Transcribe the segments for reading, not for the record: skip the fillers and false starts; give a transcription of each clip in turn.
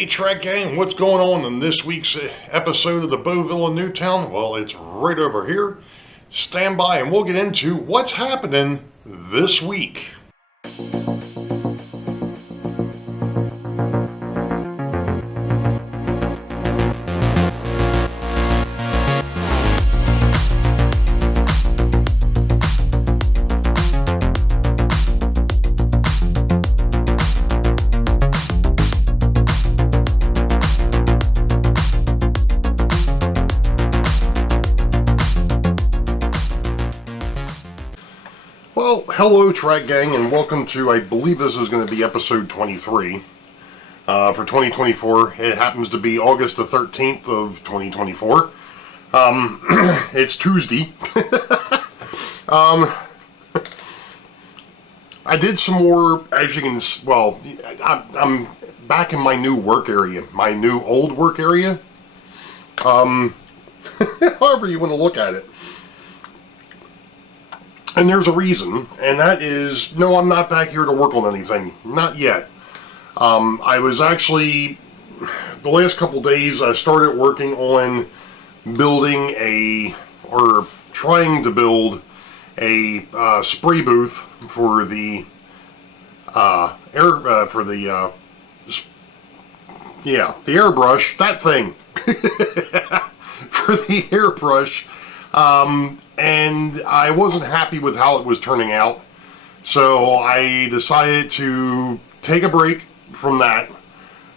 Hey Trek Gang, what's going on in this week's episode of the Boeville in Newtown? Well, it's right over here. Stand by and we'll get into what's happening this week. Well, hello Trek Gang, and welcome to, I believe this is going to be episode 23 for 2024. It happens to be August the 13th of 2024. It's Tuesday. I did some more, as you can, well, I'm back in my new work area, my new old work area. However you want to look at it. And there's a reason, and that is, no, I'm not back here to work on anything. Not yet. I was actually, the last couple days, I started working on building trying to build a spray booth for the the airbrush, that thing, for the airbrush. And I wasn't happy with how it was turning out, so I decided to take a break from that.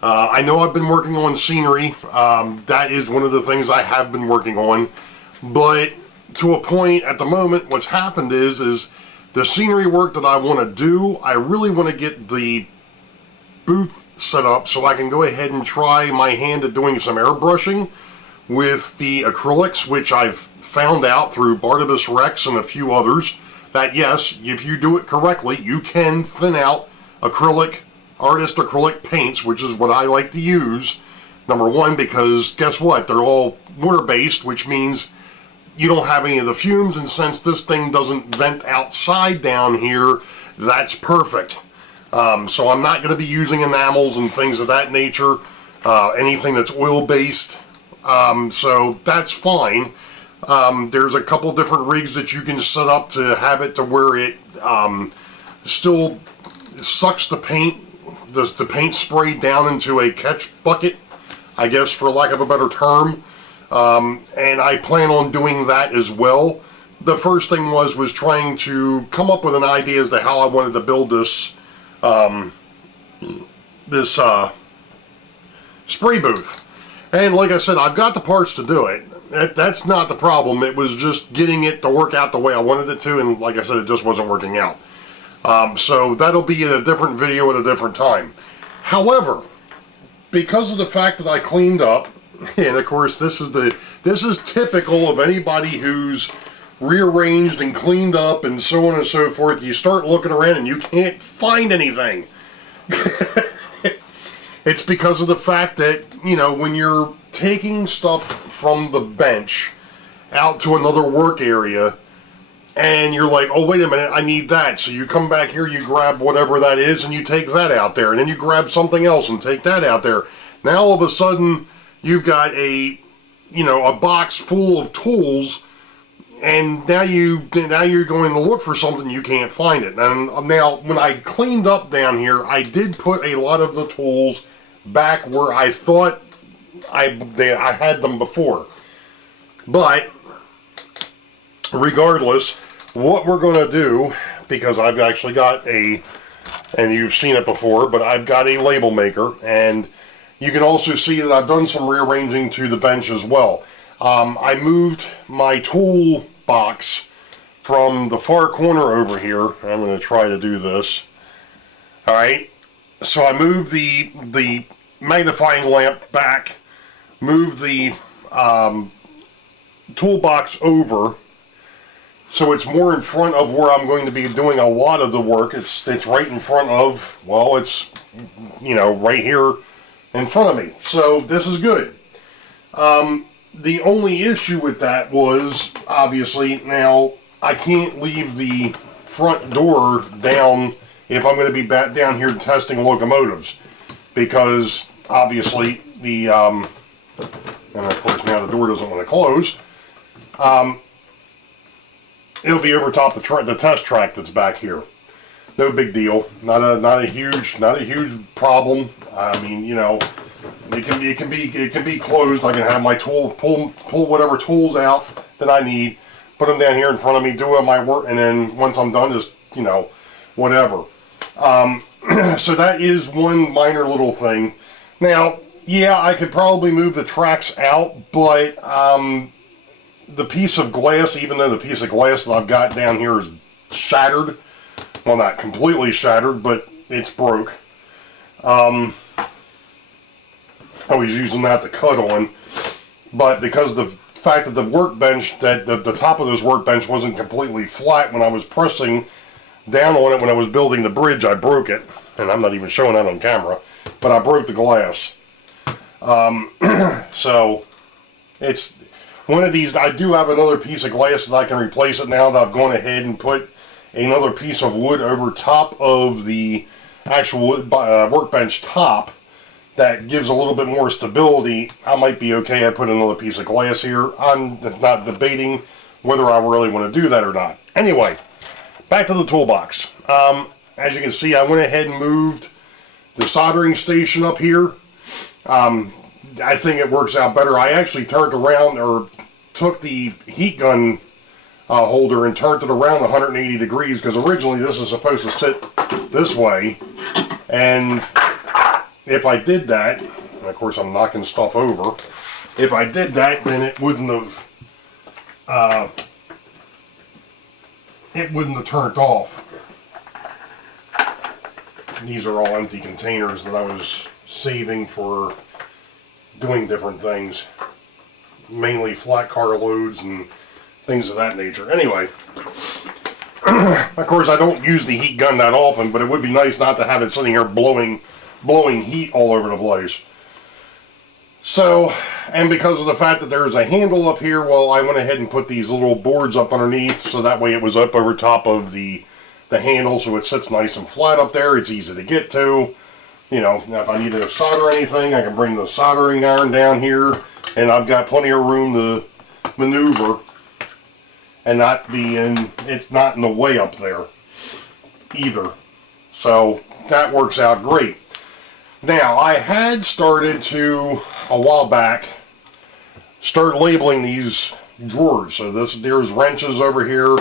I know I've been working on scenery. That is one of the things I have been working on, but to a point at the moment, what's happened is the scenery work that I want to do, I really want to get the booth set up so I can go ahead and try my hand at doing some airbrushing with the acrylics, which I've found out through Barnabas Rex and a few others that yes, if you do it correctly, you can thin out artist acrylic paints, which is what I like to use. Number one, because guess what? They're all water-based, which means you don't have any of the fumes, and since this thing doesn't vent outside down here, that's perfect. So I'm not going to be using enamels and things of that nature, anything that's oil-based, so that's fine. There's a couple different rigs that you can set up to have it to where it still sucks the paint spray down into a catch bucket, I guess, for lack of a better term. And I plan on doing that as well. The first thing was trying to come up with an idea as to how I wanted to build this spray booth. And like I said, I've got the parts to do it. That's not the problem. It was just getting it to work out the way I wanted it to, and like I said, it just wasn't working out. So that'll be in a different video at a different time. However, because of the fact that I cleaned up, and of course this is typical of anybody who's rearranged and cleaned up and so on and so forth, you start looking around and you can't find anything. It's because of the fact that, you know, when you're taking stuff from the bench out to another work area and you're like, oh wait a minute, I need that, so you come back here, you grab whatever that is and you take that out there, and then you grab something else and take that out there. Now all of a sudden you've got a box full of tools, and now you're going to look for something, you can't find it. And now when I cleaned up down here, I did put a lot of the tools back where I thought I had them before. But regardless, what we're going to do, because I've actually got and you've seen it before, but I've got a label maker, and you can also see that I've done some rearranging to the bench as well. I moved my tool box from the far corner over here. I'm going to try to do this. Alright, so I moved the magnifying lamp back, moved the toolbox over so it's more in front of where I'm going to be doing a lot of the work. It's right in front of, well, it's, you know, right here in front of me. So this is good. The only issue with that was, obviously, now I can't leave the front door down if I'm going to be back down here testing locomotives, because obviously the, and of course now the door doesn't want to close, it'll be over top the test track that's back here. No big deal. Not a huge problem. I mean, you know, it can be closed. I can have my pull whatever tools out that I need, put them down here in front of me, do my work, and then once I'm done, just, you know, whatever. So that is one minor little thing. Now, yeah, I could probably move the tracks out, but the piece of glass, even though the piece of glass that I've got down here is shattered, well, not completely shattered, but it's broke. I was using that to cut on, but because of the fact that the workbench, that the top of this workbench wasn't completely flat when I was pressing down on it when I was building the bridge, I broke it, and I'm not even showing that on camera, but I broke the glass. So it's one of these. I do have another piece of glass that I can replace it now that I've gone ahead and put another piece of wood over top of the actual workbench top that gives a little bit more stability. I might be okay. I put another piece of glass here. I'm not debating whether I really want to do that or not. Anyway, back to the toolbox. As you can see, I went ahead and moved the soldering station up here. I think it works out better. I actually turned around, or took the heat gun holder and turned it around 180 degrees, because originally this is supposed to sit this way, and if I did that, and of course I'm knocking stuff over, if I did that, then it wouldn't have turned off. These are all empty containers that I was saving for doing different things, mainly flat car loads and things of that nature. Anyway, of course I don't use the heat gun that often, but it would be nice not to have it sitting here blowing heat all over the place. So, and because of the fact that there's a handle up here, well, I went ahead and put these little boards up underneath, so that way it was up over top of the handle, so it sits nice and flat up there. It's easy to get to. You know, now if I need to solder anything, I can bring the soldering iron down here, and I've got plenty of room to maneuver and not be in, it's not in the way up there either. So that works out great. Now, I had started to, a while back, start labeling these drawers. So there's wrenches over here.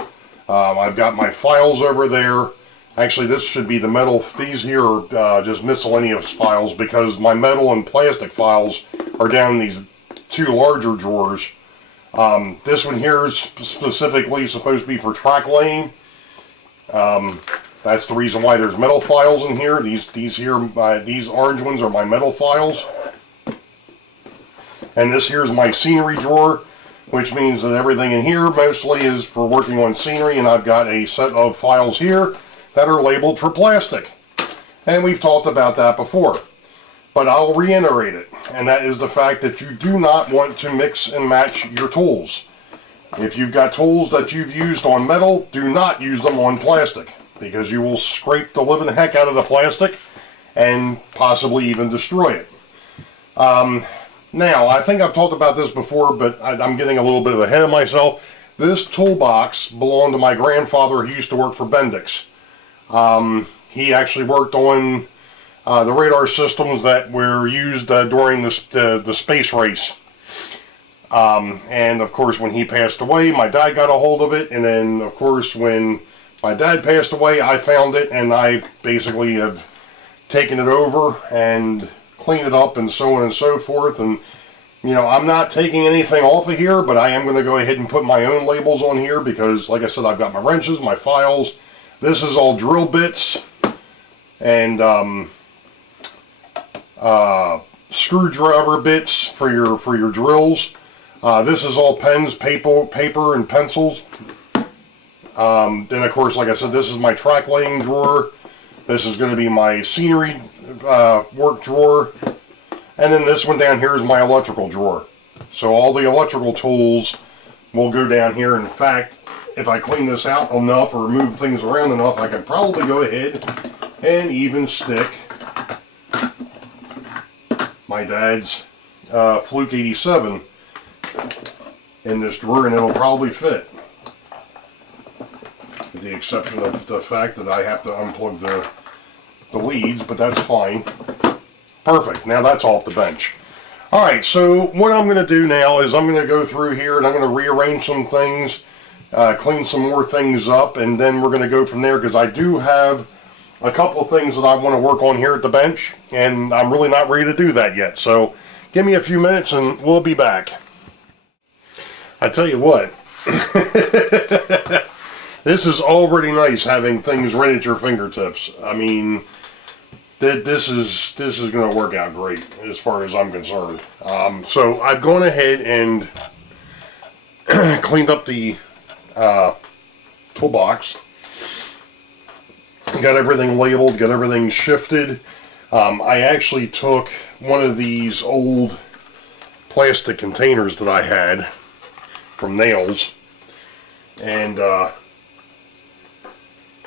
I've got my files over there. Actually, this should be the metal. These here are just miscellaneous files, because my metal and plastic files are down in these two larger drawers. This one here is specifically supposed to be for track laying. That's the reason why there's metal files in here. These orange ones are my metal files. And this here is my scenery drawer, which means that everything in here mostly is for working on scenery, and I've got a set of files here that are labeled for plastic. And we've talked about that before, but I'll reiterate it, and that is the fact that you do not want to mix and match your tools. If you've got tools that you've used on metal, do not use them on plastic, because you will scrape the living heck out of the plastic and possibly even destroy it. Now, I think I've talked about this before, but I'm getting a little bit ahead of myself. This toolbox belonged to my grandfather. He used to work for Bendix. He actually worked on the radar systems that were used during the space race. And of course, when he passed away, my dad got a hold of it, and then of course when my dad passed away, I found it, and I basically have taken it over and cleaned it up and so on and so forth. And you know, I'm not taking anything off of here, but I am going to go ahead and put my own labels on here, because like I said, I've got my wrenches, my files. This is all drill bits and screwdriver bits for your drills. This is all pens, paper and pencils. Then of course, like I said, this is my track laying drawer. This is going to be my scenery work drawer. And then this one down here is my electrical drawer. So all the electrical tools will go down here. In fact, if I clean this out enough or move things around enough, I can probably go ahead and even stick my dad's Fluke 87 in this drawer, and it'll probably fit. With the exception of the fact that I have to unplug the leads, but that's fine. Perfect. Now that's off the bench. Alright, so what I'm going to do now is I'm going to go through here and I'm going to rearrange some things, clean some more things up, and then we're going to go from there, because I do have a couple of things that I want to work on here at the bench, and I'm really not ready to do that yet. So give me a few minutes and we'll be back. I tell you what, this is already nice having things right at your fingertips. I mean, this is going to work out great as far as I'm concerned. So I've gone ahead and cleaned up the toolbox. Got everything labeled, got everything shifted. I actually took one of these old plastic containers that I had from Nails and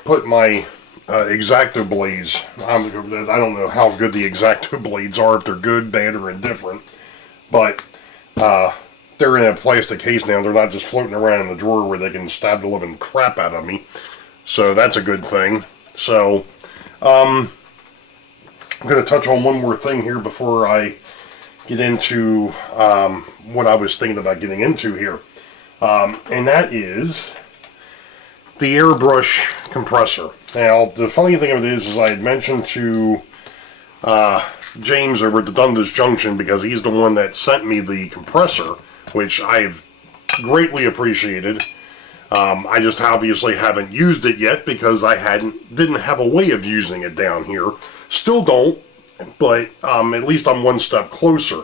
put my X-Acto blades. I don't know how good the X-Acto blades are, if they're good, bad, or indifferent, but they're in a plastic case now. They're not just floating around in the drawer where they can stab the living crap out of me. So that's a good thing. So I'm going to touch on one more thing here before I get into what I was thinking about getting into here. And that is the airbrush compressor. Now, the funny thing of it is I had mentioned to James over at the Dundas Junction, because he's the one that sent me the compressor, which I've greatly appreciated. I just obviously haven't used it yet because I didn't have a way of using it down here. Still don't, but at least I'm one step closer.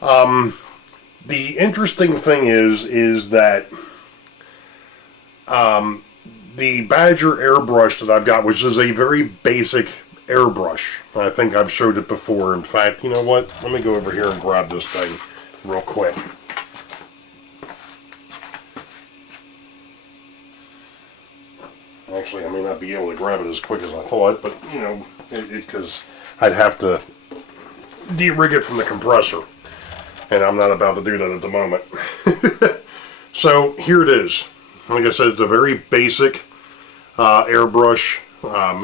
The interesting thing is that the Badger airbrush that I've got, which is a very basic airbrush. I think I've showed it before. In fact, you know what? Let me go over here and grab this thing real quick. Actually, I may not be able to grab it as quick as I thought, but, you know, because I'd have to de-rig it from the compressor, and I'm not about to do that at the moment. So, here it is. Like I said, it's a very basic airbrush.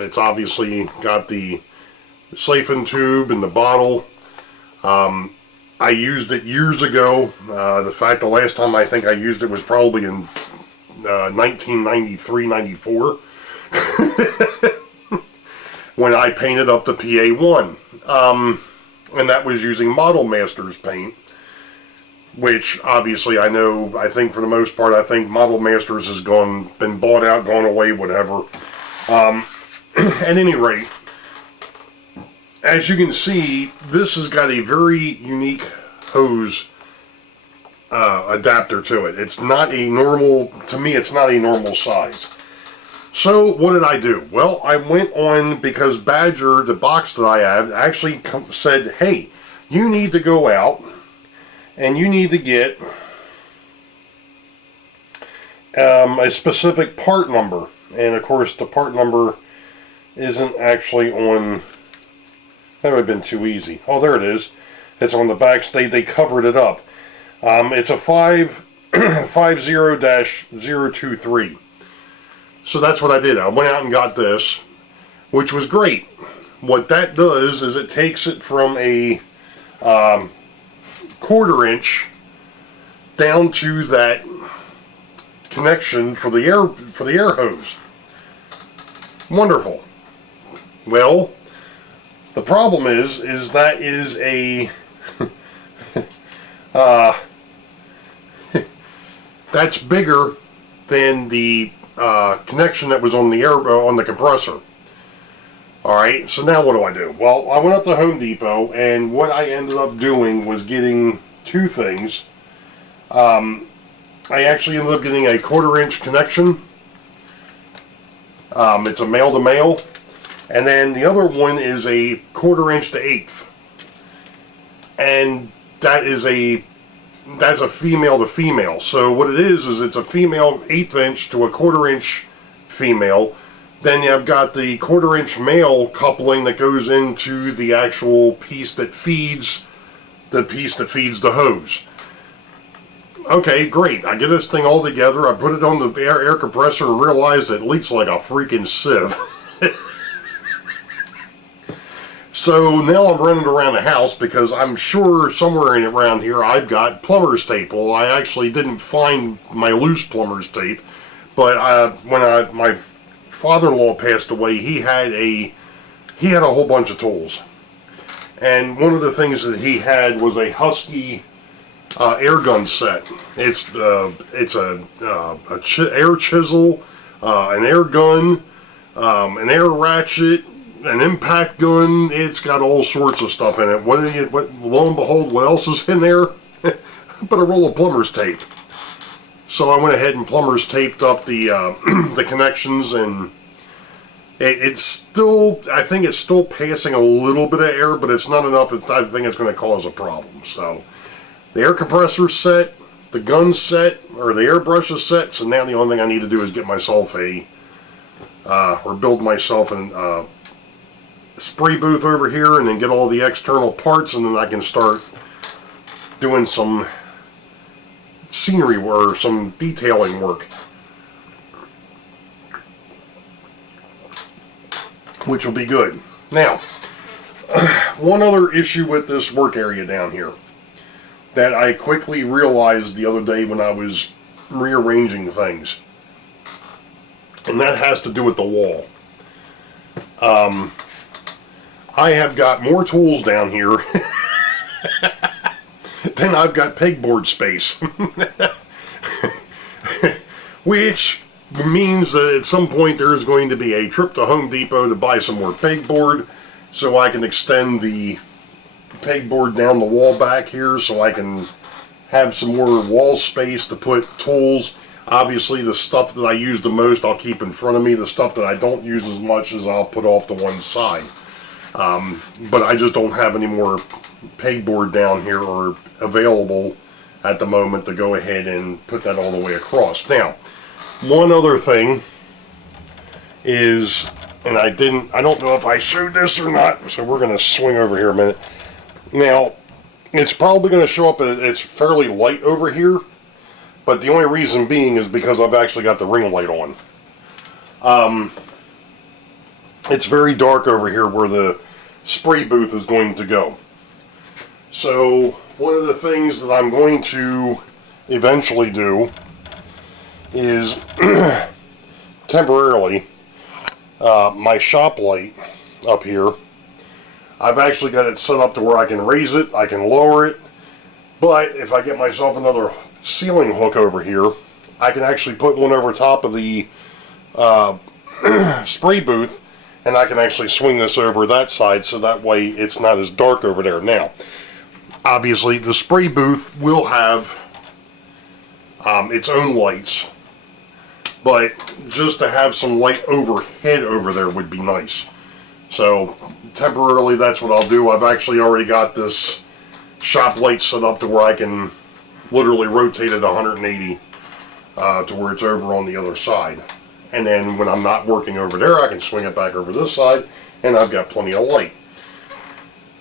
It's obviously got the siphon tube and the bottle. I used it years ago. The last time I think I used it was probably in 1993-94 when I painted up the PA1, and that was using Model Masters paint, which obviously I think for the most part I think Model Masters has been bought out, gone away, whatever. At any rate, as you can see, this has got a very unique hose adapter to it. It's not a normal, to me it's not a normal size. So what did I do? Well, I went on, because Badger, the box that I have, actually said, hey, you need to go out and you need to get a specific part number. And of course the part number isn't actually on, that would have been too easy. Oh, there it is. It's on the back. They covered it up. It's a 50-023. So that's what I did. I went out and got this, which was great. What that does is it takes it from a 1/4 inch down to that connection for the air hose. Wonderful. Well, the problem is that is a that's bigger than the connection that was on the compressor. Alright, so now what do I do? Well, I went up to Home Depot, and what I ended up doing was getting two things. I actually ended up getting a 1/4 inch connection. It's a male to male, and then the other one is a 1/4 inch to 1/8, and that's a female to female. So what it is it's a female 1/8 inch to a 1/4 inch female. Then I've got the 1/4 inch male coupling that goes into the actual piece that feeds the piece that feeds the hose. Okay, great. I get this thing all together. I put it on the air compressor and realize it leaks like a freaking sieve. So now I'm running around the house because I'm sure somewhere in around here I've got plumber's tape. Well, I actually didn't find my loose plumber's tape, but when my father-in-law passed away, he had a whole bunch of tools, and one of the things that he had was a Husky air gun set. It's a air chisel, an air gun, an air ratchet, an impact gun. It's got all sorts of stuff in it. What lo and behold, what else is in there? But a roll of plumber's tape. So I went ahead and plumber's taped up the the connections, and it's still, I think it's still passing a little bit of air, but it's not enough that I think it's going to cause a problem. So the air compressor set, the gun set, or the airbrush is set. So now the only thing I need to do is get myself or build myself a spray booth over here, and then get all the external parts, and then I can start doing some scenery work, some detailing work, which will be good. Now, one other issue with this work area down here that I quickly realized the other day when I was rearranging things, and that has to do with the wall. I have got more tools down here than I've got pegboard space. Which means that at some point there is going to be a trip to Home Depot to buy some more pegboard so I can extend the pegboard down the wall back here, so I can have some more wall space to put tools. Obviously the stuff that I use the most I'll keep in front of me. The stuff that I don't use as much as I'll put off to one side. But I just don't have any more pegboard down here or available at the moment to go ahead and put that all the way across. Now, one other thing is, and I don't know if I showed this or not, so we're going to swing over here a minute. Now, it's probably going to show up, it's fairly light over here, but the only reason being is because I've actually got the ring light on. It's very dark over here where the spray booth is going to go. So one of the things that I'm going to eventually do is temporarily my shop light up here, I've actually got it set up to where I can raise it, I can lower it, but if I get myself another ceiling hook over here, I can actually put one over top of the spray booth, and I can actually swing this over that side, so that way it's not as dark over there. Now, obviously the spray booth will have its own lights, but just to have some light overhead over there would be nice. So temporarily that's what I'll do. I've actually already got this shop light set up to where I can literally rotate it 180 to where it's over on the other side. And then when I'm not working over there, I can swing it back over this side, and I've got plenty of light.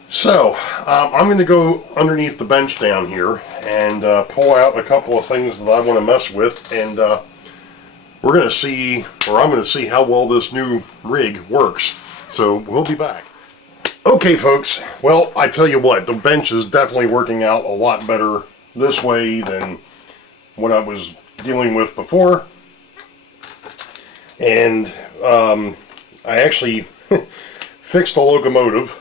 So I'm going to go underneath the bench down here and pull out a couple of things that I want to mess with, and we're going to see, or I'm going to see how well this new rig works. So we'll be back. Okay folks, well, I tell you what, the bench is definitely working out a lot better this way than what I was dealing with before. And I actually fixed the locomotive.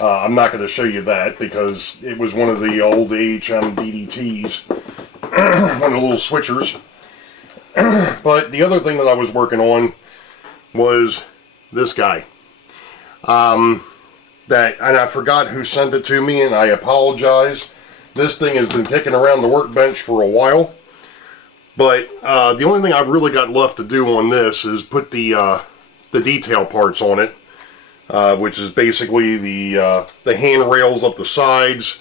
I'm not going to show you that because it was one of the old AHM DDTs, one of the little switchers. But the other thing that I was working on was this guy. And I forgot who sent it to me, and I apologize. This thing has been kicking around the workbench for a while. But the only thing I've really got left to do on this is put the detail parts on it, which is basically the handrails up the sides,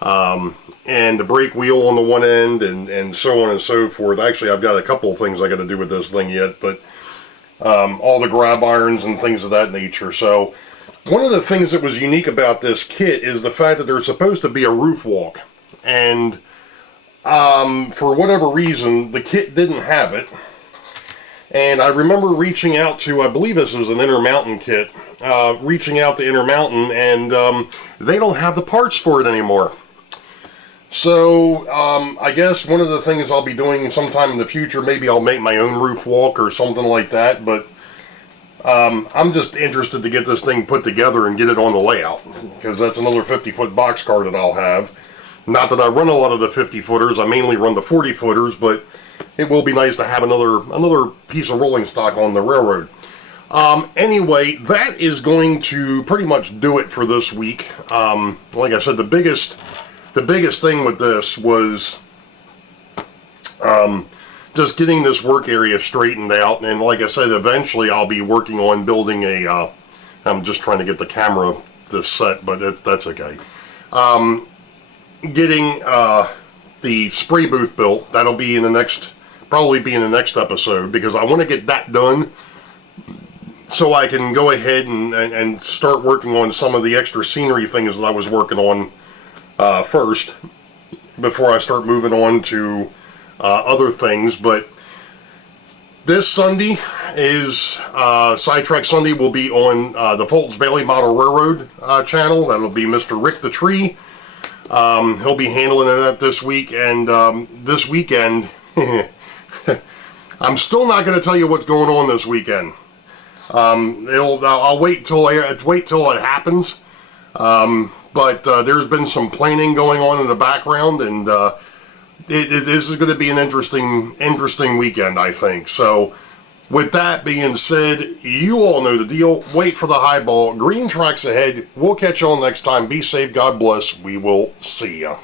and the brake wheel on the one end, and so on and so forth. Actually, I've got a couple of things I got to do with this thing yet, but all the grab irons and things of that nature. So One of the things that was unique about this kit is the fact that there's supposed to be a roof walk, and for whatever reason the kit didn't have it. And I remember reaching out to, I believe this was an Intermountain kit, reaching out to Intermountain, and they don't have the parts for it anymore. So I guess one of the things I'll be doing sometime in the future, maybe I'll make my own roof walk or something like that, but I'm just interested to get this thing put together and get it on the layout, because that's another 50-foot box car that I'll have. Not that I run a lot of the 50-footers, I mainly run the 40-footers, but it will be nice to have another piece of rolling stock on the railroad. Anyway, that is going to pretty much do it for this week. Like I said, the biggest thing with this was just getting this work area straightened out, and like I said, eventually I'll be working on building a, I'm just trying to get the camera this set, but that's okay. Getting the spray booth built, that'll be in the next, probably be in the next episode, because I want to get that done so I can go ahead and start working on some of the extra scenery things that I was working on first, before I start moving on to other things. But this Sunday is Sidetrack Sunday. Will be on the Fulton's Bailey Model Railroad channel. That'll be Mr. Rick the Tree. He'll be handling that this week, and this weekend I'm still not going to tell you what's going on this weekend. I'll wait till it happens. But there's been some planning going on in the background, and this is going to be an interesting weekend, I think. So, with that being said, you all know the deal. Wait for the highball. Green tracks ahead. We'll catch you all next time. Be safe. God bless. We will see ya.